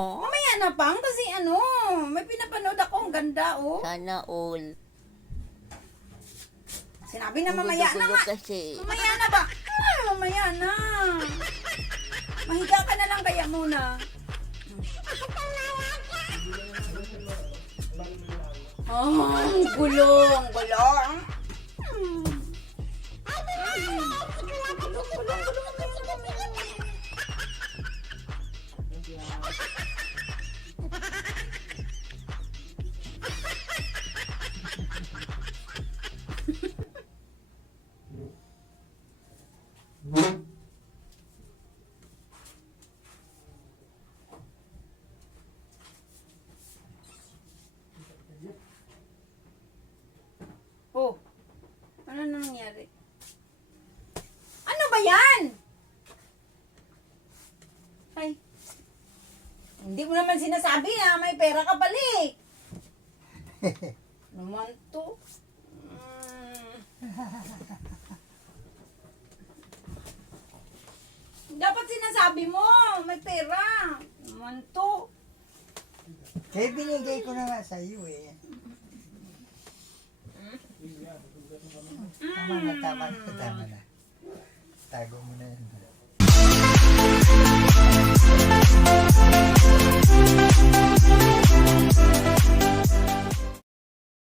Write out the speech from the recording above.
Oh, Mamaya na pang kasi may pinapanood ako, ang ganda oh. sana all. Sinabi na Ang mamaya na gulo-gulo nga. kasi. Mamaya na ba? Mamaya na. Mahiga ka na lang kaya muna. Ang gulo, ang gulo. Oh, ano na nangyari? Ano ba yan? Ay, hindi mo naman sinasabi na may pera ka pala eh. Naman to. Dapat sinasabi mo, may pera. Naman to. Kaya binigay ko na nga sa iyo eh. Tama na. Tago mo na yan.